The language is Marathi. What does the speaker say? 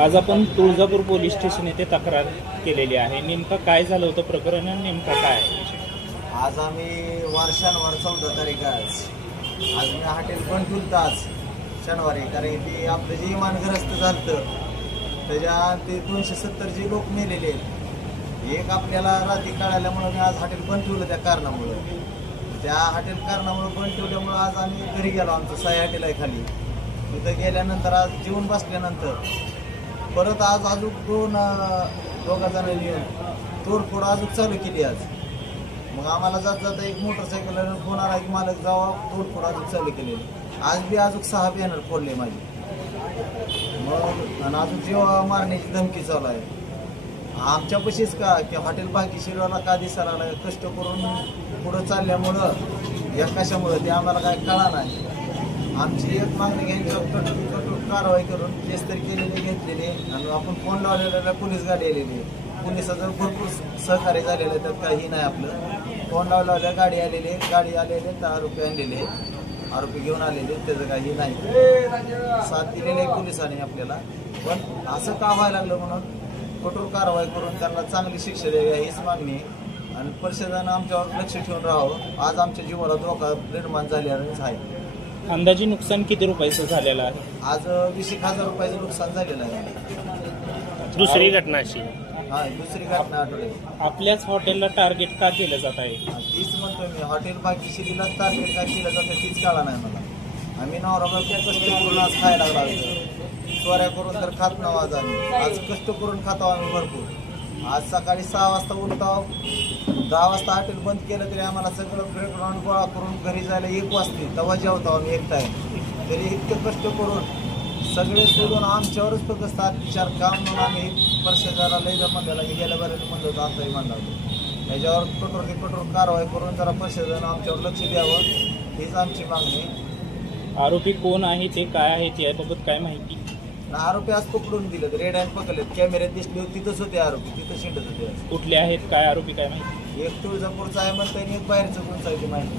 आज आपण तुळजापूर पोलीस स्टेशन येथे तक्रार केलेली आहे. नेमकं काय झालं होतं प्रकरण, नेमकं काय? आज आम्ही वार शनिवार 14 तारीख आज मी हॉटेल पण ठुलतं आज शनिवारी, कारण की आपलं जे इमानग्रस्त झालं त्याच्या ते 270 जे लोक मेलेले आहेत. एक आपल्याला रात्री कळाल्यामुळं मी आज हॉटेल बंद ठेवलं त्या कारणामुळं. त्या हॉटेल कारणामुळं बंद ठेवल्यामुळं आज आम्ही घरी गेलो. आमचं साई हॉटेल आहे खाली. तिथं गेल्यानंतर आज जेवून बसल्यानंतर परत आज अजून दोघा जणांनी येऊन तोडफोड अजून चालू केली आज. मग आम्हाला जात जाता एक मोटरसायकल फोन आला की मालक जावा, तोडफोड अजून चालू केलेली. आज बी अजून 6 बॅनर फोडले माझे. मग आणि अजून जेव्हा मारण्याची धमकी चालू आहे. आमच्यापाशीच का की हॉटेल भाग्यश्रीवाला का दिसायला लागला, कष्ट करून पुढं चालल्यामुळं या कशामुळं ते आम्हाला काय कळा नाही. आमची एक मागणी घ्यायची कठोर कारवाई करून केस तरी केलेले घेतलेले आणि आपण फोन लावलेला पोलीस गाडी आलेली. पोलिसाचं भरपूर सहकार्य झालेलं आहे, त्यात काही नाही. आपलं फोन लावल्या गाडी आलेले 10 आरोपी आणलेले, आरोपी घेऊन आलेले, त्याचं काही नाही. साथ दिलेली आहे पोलिसांनी आपल्याला. पण असं का व्हायला लागलं म्हणून कठोर कारवाई करून त्यांना चांगली शिक्षा द्यावी हीच मागणी आहे. आणि परिषदेनं आमच्यावर लक्ष ठेवून राहावं. आज आमच्या जीवाला धोका निर्माण झालेलाच आहे. अंदाजे नुकसान किती रुपयाचं झालेलं आहे? आज 20,000 रुपयाचं नुकसान झालेलं आहे. दुसरी घटना अशी? हा, दुसरी घटना आठवड्यात. आपल्याच हॉटेलला टार्गेट का केलं जात आहे? तीच म्हणतोय मी, हॉटेल भाग्यश्रीला टार्गेट का केलं जातं तीच कळा नाही मला. आम्ही नवरा त्या कष्ट करून आज खायला लागलो. चोऱ्या करून तर खात नाव आज आम्ही. आज कष्ट करून खातो आम्ही भरपूर. आज सकाळी 6 वाजता उठताव, 10 वाजता हॉटेल बंद केलं तरी आम्हाला सगळं ब्रेकग्राऊंड गोळा करून घरी जायला 1 वाजते. तेव्हा जेवतो आम्ही एक टाईम. तरी इतके कष्ट करून सगळे सोडून आमच्यावरच फक्त 7-4 काम म्हणून आम्ही परिषदेला लय जर म्हणलेला की गेल्या बऱ्याला म्हणलं होतं आमचाही म्हणला होतं. त्याच्यावर कठोर कारवाई करून जरा परिषदेनं आमच्यावर लक्ष द्यावं हीच आमची मागणी. आरोपी कोण आहे, ते काय आहेत याबाबत काय माहिती? आरोपी आज पकडून दिले, रेड हँड पकडलेत. कॅमेऱ्यात दिसले तिथंच होते आरोपी, तिथं शिंडत होते. कुठले आहेत, काय आरोपी काय माहिती? एक तुळजापूरचा आहे म्हणता, एक बाहेरचं कोणचं आहे ते माहिती.